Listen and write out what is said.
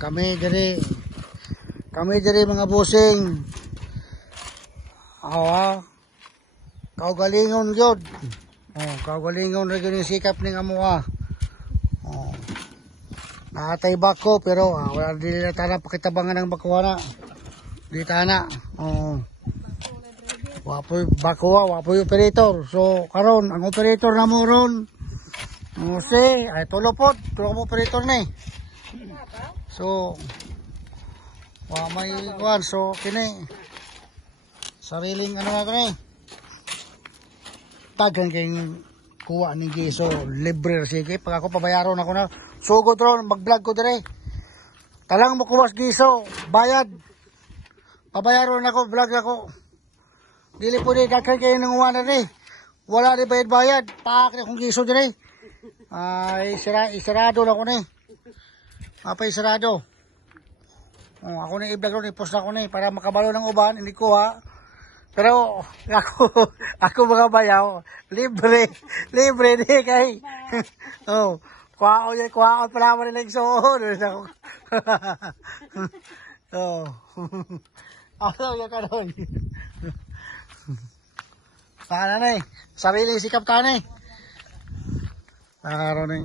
Kami diri mga busing. Kaugalingon gyud. Kaugalingon ra gyud yung sikap ning amuha. Naatay bako pero wala dili na tana pakitabangan ng bakuha na. Di tana. Wapoy bakuha, wapoy operator. So karon ang operator na mo ron. Ay tulo po operator ni. So wa may kuan so kini sariling ano na kani. Tagan kay kuha ni Giso libre sige pag ako pabayaron ako na sugod ron mag-vlog ko dire. Talang mo kuwas Giso, bayad. Pabayaron ako, vlog ako. Dili po di daghan kayo nang uwanan ni. Wala ni bayad-bayad. Paak na kong Giso dire. Ay isarado na ko ni. Apay isarado. Ako ni i-vlog ron, i-post na ko ni para makabalo ng uban, hindi ko ha. Pero ako mga bayaw, libre di kay. Kuhaon pala mo nila yung soon. Ano yung kanon? Sana na eh. Sarili sikap ka na eh. Nakaroon eh.